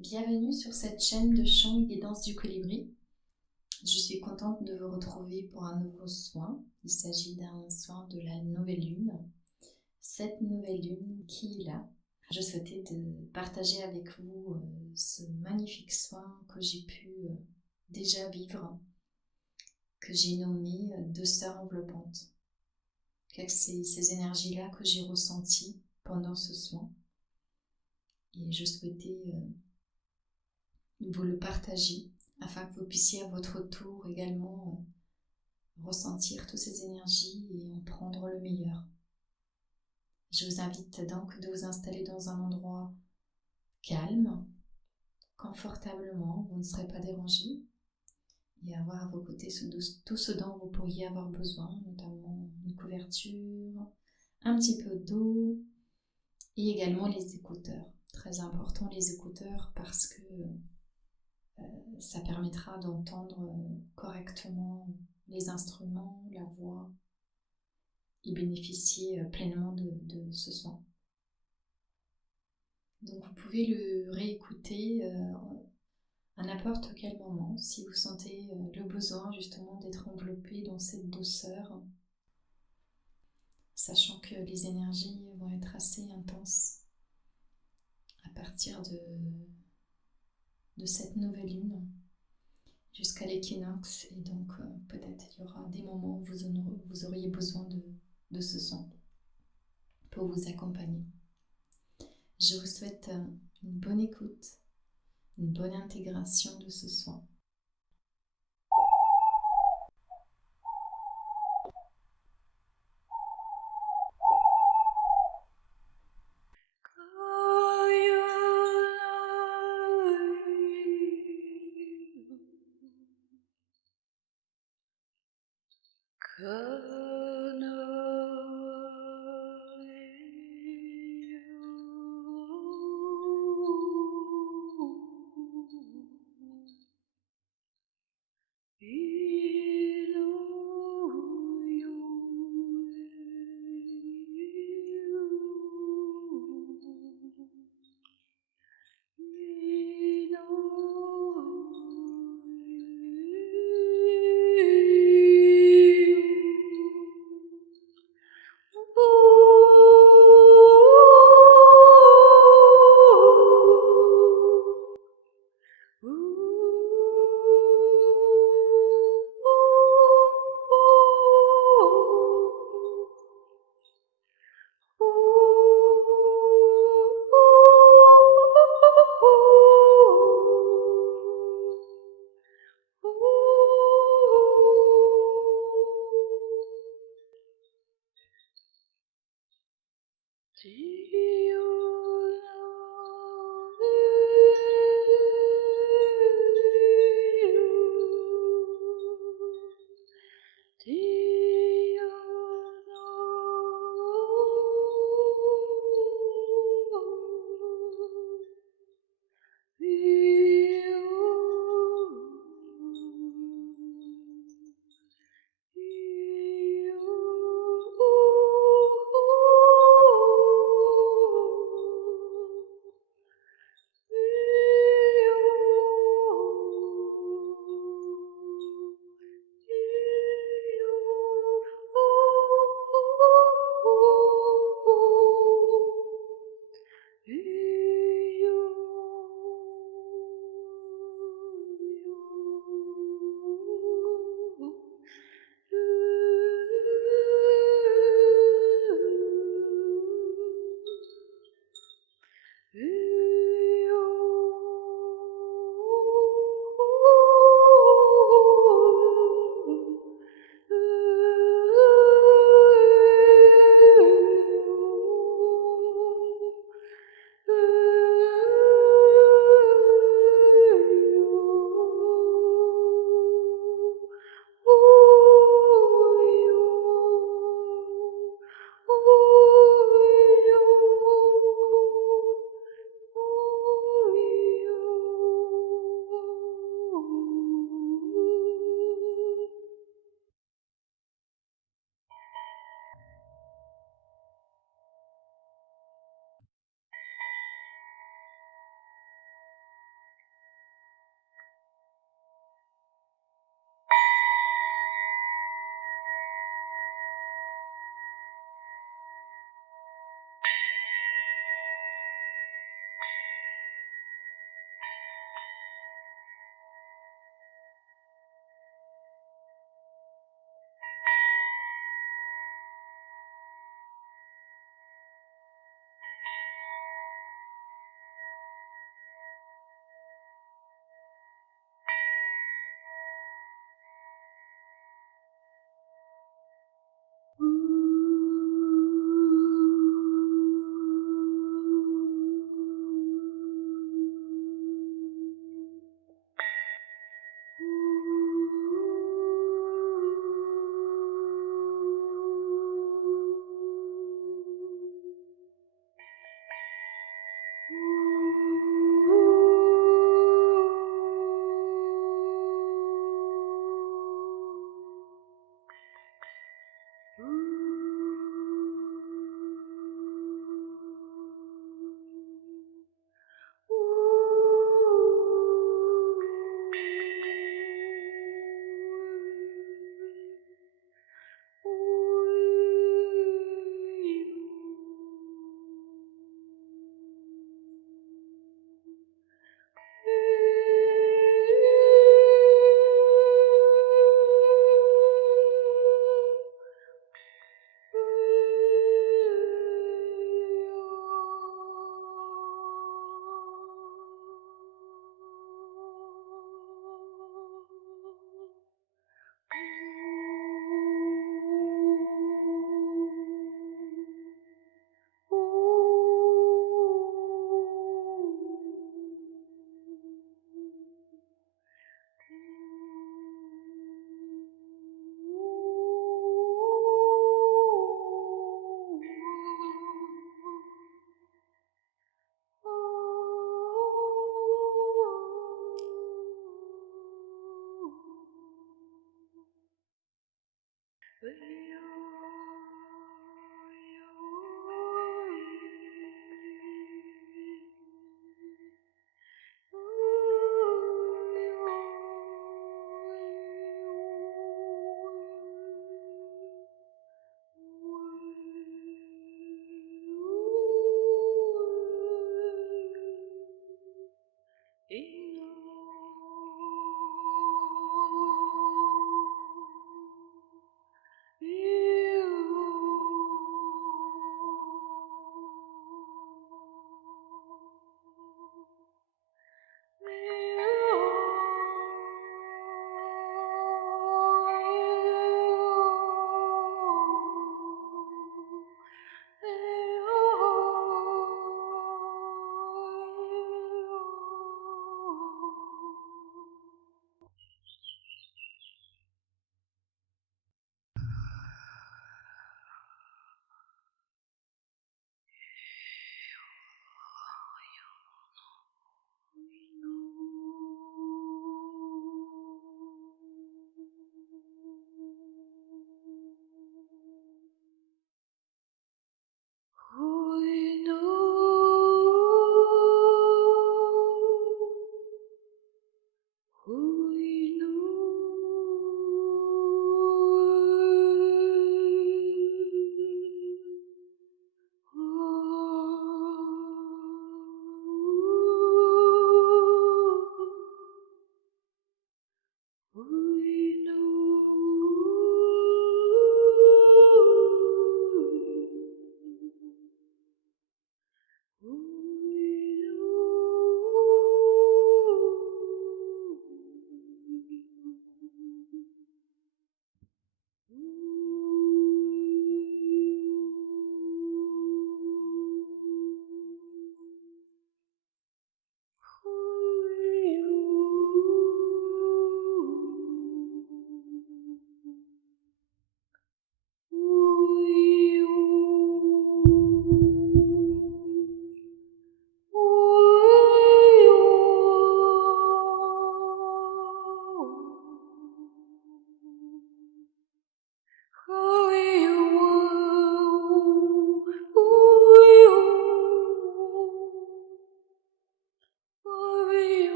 Bienvenue sur cette chaîne de chant et guidance du colibri. Je suis contente de vous retrouver pour un nouveau soin. Il s'agit d'un soin de la nouvelle lune. Cette nouvelle lune qui est là. Je souhaitais partager avec vous ce magnifique soin que j'ai pu déjà vivre, que j'ai nommé deux sœurs enveloppantes. C'est ces énergies-là que j'ai ressenties pendant ce soin. Et je souhaitais vous le partager afin que vous puissiez à votre tour également ressentir toutes ces énergies et en prendre le meilleur. Je vous invite donc de vous installer dans un endroit calme, confortablement, vous ne serez pas dérangé, et avoir à vos côtés tout ce dont vous pourriez avoir besoin, notamment une couverture, un petit peu d'eau et également les écouteurs. Très important les écouteurs parce que ça permettra d'entendre correctement les instruments, la voix et bénéficier pleinement de ce soin. Donc vous pouvez le réécouter à n'importe quel moment si vous sentez le besoin justement d'être enveloppé dans cette douceur, sachant que les énergies vont être assez intenses à partir de cette nouvelle lune jusqu'à l'équinoxe, et donc peut-être il y aura des moments où vous auriez besoin de ce son pour vous accompagner. Je vous souhaite une bonne écoute, une bonne intégration de ce soin.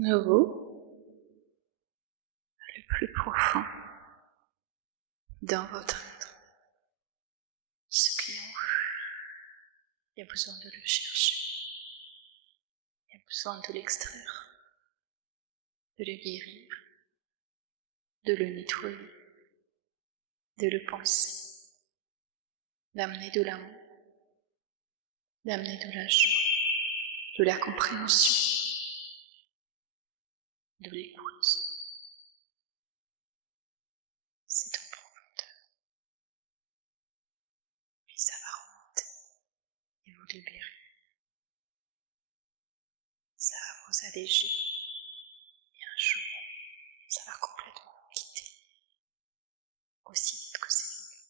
Nouveau, le plus profond dans votre être. Ce qui est enfoui, il y a besoin de le chercher, il y a besoin de l'extraire, de le guérir, de le nettoyer, de le penser, d'amener de l'amour, d'amener de la joie, de la compréhension, de l'écoute. C'est en profondeur. Et ça va remonter et vous libérer. Ça va vous alléger. Et un jour, ça va complètement vous quitter. Aussi vite que c'est venu.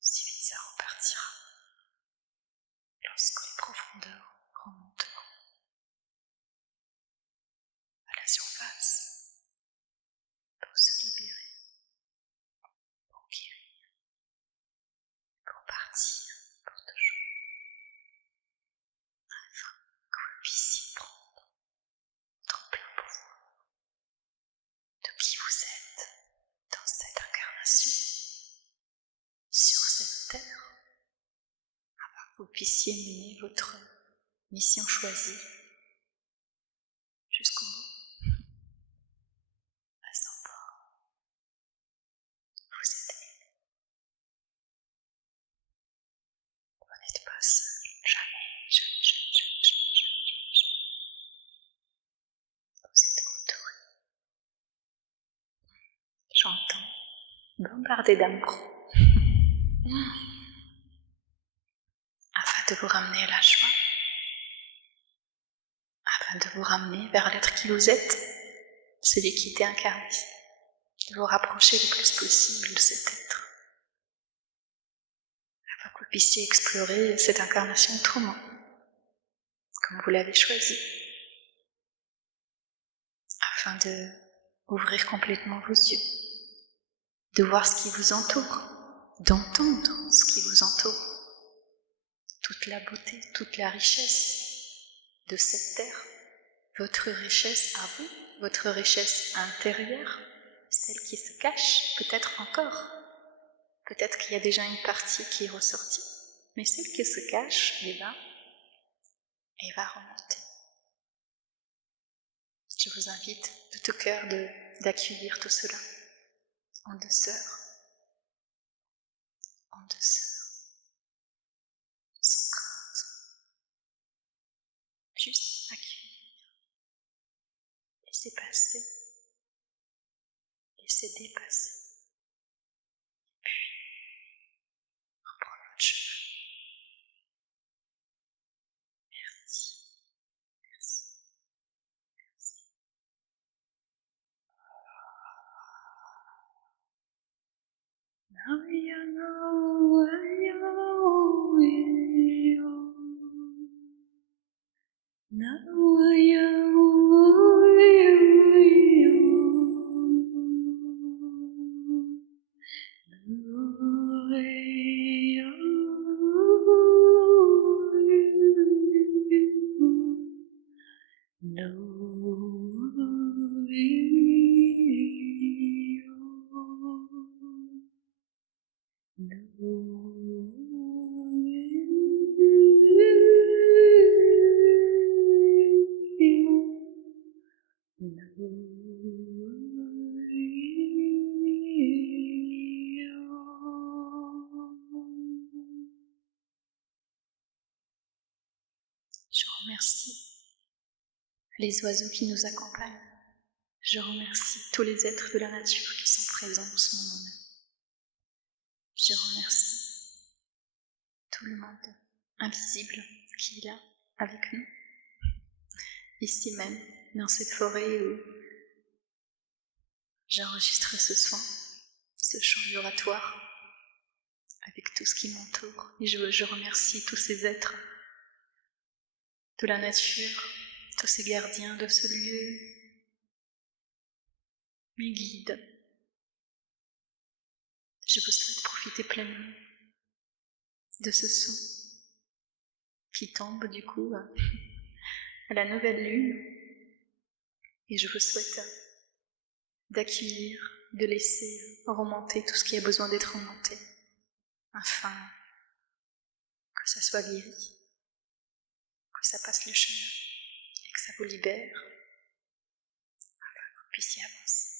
Aussi vite ça repartira. Lorsque les profondeurs remonteront à la surface pour se libérer, pour guérir, pour partir pour toujours, afin que vous puissiez prendre votre plein pouvoir de qui vous êtes dans cette incarnation, sur cette terre, afin que vous puissiez mener votre mission choisie jusqu'au bout, à sans bord. Vous êtes aimé. Vous n'êtes pas seul, jamais, jamais, jamais, jamais, jamais, jamais, jamais. Vous êtes entouré. J'entends bombarder d'amour afin de vous ramener à la joie, afin de vous ramener vers l'être qui vous êtes, celui qui était incarné, de vous rapprocher le plus possible de cet être, afin que vous puissiez explorer cette incarnation autrement, comme vous l'avez choisi, afin de ouvrir complètement vos yeux, de voir ce qui vous entoure, d'entendre ce qui vous entoure, toute la beauté, toute la richesse de cette terre, votre richesse à vous, votre richesse intérieure, celle qui se cache, peut-être encore, peut-être qu'il y a déjà une partie qui est ressortie, mais celle qui se cache, elle va remonter. Je vous invite de tout cœur d'accueillir tout cela en douceur, sans crainte, juste accueillir, laisser passer, laisser dépasser, puis reprendre votre chemin. Merci, merci, merci. Je remercie les oiseaux qui nous accompagnent. Je remercie tous les êtres de la nature qui sont présents en ce moment même. Je remercie tout le monde invisible qui est là avec nous, ici même, dans cette forêt où j'enregistre ce soin, ce chant vibratoire, avec tout ce qui m'entoure. Et je remercie tous ces êtres de la nature, tous ces gardiens de ce lieu, mes guides. Je vous souhaite profiter pleinement de ce son qui tombe du coup à la nouvelle lune. Et je vous souhaite d'accueillir, de laisser remonter tout ce qui a besoin d'être remonté, afin que ça soit guéri, que ça passe le chemin et que ça vous libère, afin que vous puissiez avancer.